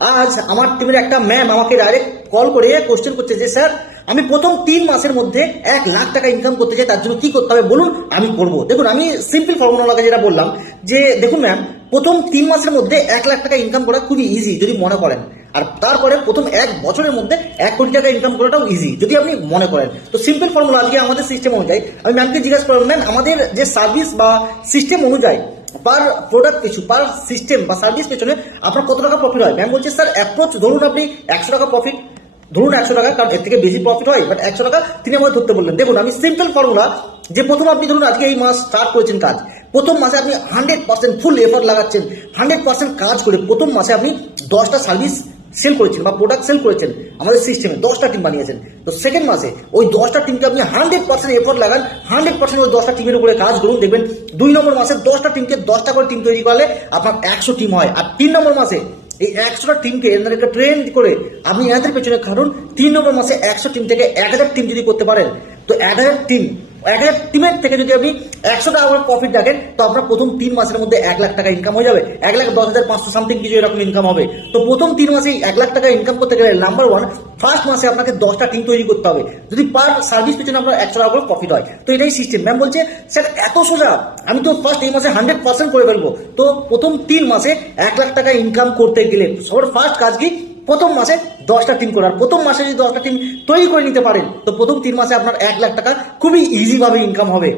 আজ আমার টিমের একটা ম্যাম আমাকে ডাইরেক্ট কল করে কোশ্চেন করছে যে স্যার আমি প্রথম 3 মাসের মধ্যে 1 লাখ টাকা ইনকাম করতে চাই, তার জন্য কি করতে হবে বলুন, আমি করবো। দেখুন, আমি সিম্পল ফর্মুলাকে যেটা বললাম যে দেখুন ম্যাম, প্রথম 3 মাসের মধ্যে 1 লাখ টাকা ইনকাম করা খুবই ইজি যদি মনে করেন, আর তারপরে প্রথম 1 বছরের মধ্যে 1 কোটি টাকা ইনকাম করাটাও ইজি যদি আপনি মনে করেন। তো সিম্পল ফর্মুলা আজকে আমাদের সিস্টেম অনুযায়ী আমি ম্যামকে জিজ্ঞাসা করলাম, ম্যাম আমাদের যে সার্ভিস বা সিস্টেম অনুযায়ী পার প্রোডাক্ট পিছু পার সিস্টেম বা সার্ভিস পেছনে আপনার কত টাকা প্রফিট হয়? ম্যাম বলছে স্যার অ্যাপ্রোচ ধরুন আপনি 100 টাকা প্রফিট, ধরুন 100 টাকা, কারণ এর থেকে বেশি প্রফিট হয়, বাট 100 টাকা তিনি আমাকে ধরতে বললেন। দেখুন, আমি সিম্পল ফর্মুলা যে প্রথম আপনি ধরুন আজকে এই মাস স্টার্ট করেছেন কাজ, প্রথম মাসে আপনি 100% ফুল এফর্ট লাগাচ্ছেন, 100% কাজ করে প্রথম মাসে আপনি 10টা সার্ভিস সেল করেছেন বা প্রোডাক্ট সেল করেছেন আমাদের সিস্টেমে, 10টা টিম বানিয়েছেন। তো সেকেন্ড মাসে ওই 10টা টিমকে আপনি 100% এফর্ট লাগান, 100% ওই 10টা টিমের উপরে কাজ করুন, দেখবেন 2 নম্বর মাসে 10টা টিমকে 10টা করে টিম তৈরি করলে আপনার 100 টিম হয়। আর 3 নম্বর মাসে এই 100টা টিমকে এনাদের একটা ট্রেন করে আপনি এনাদের পেছনে খাটুন, 3 নম্বর মাসে 100 টিম থেকে 1000 টিম যদি করতে পারেন, তো 1000 টিমের থেকে যদি আপনি 100 টাকা করে প্রফিট রাখেন, তো আপনার প্রথম 3 মাসের মধ্যে 1 লাখ টাকা ইনকাম হয়ে যাবে, 1,10,500 সামথিং কিছু এরকম ইনকাম হবে। তো প্রথম 3 মাসেই 1 লাখ টাকা ইনকাম করতে গেলে নাম্বার ওয়ান, ফার্স্ট মাসে আপনাকে 10টা টিম তৈরি করতে হবে, যদি পার সার্ভিস পিছনে আপনার 100 টাকা করে প্রফিট হয়। তো এটাই সিস্টেম। ম্যাম বলছে স্যার এত সোজা, আমি তো ফার্স্ট এই মাসে 100% করে ফেলবো। তো প্রথম 3 মাসে 1 লাখ টাকা ইনকাম করতে গেলে সবার ফার্স্ট কাজ কি? প্রথম মাসে 10টা টিম করার। প্রথম মাসে যদি 10টা টিম তৈরি করে নিতে পারেন, তো প্রথম 3 মাসে আপনার 1 লাখ টাকা খুবই ইজিভাবে ইনকাম হবে।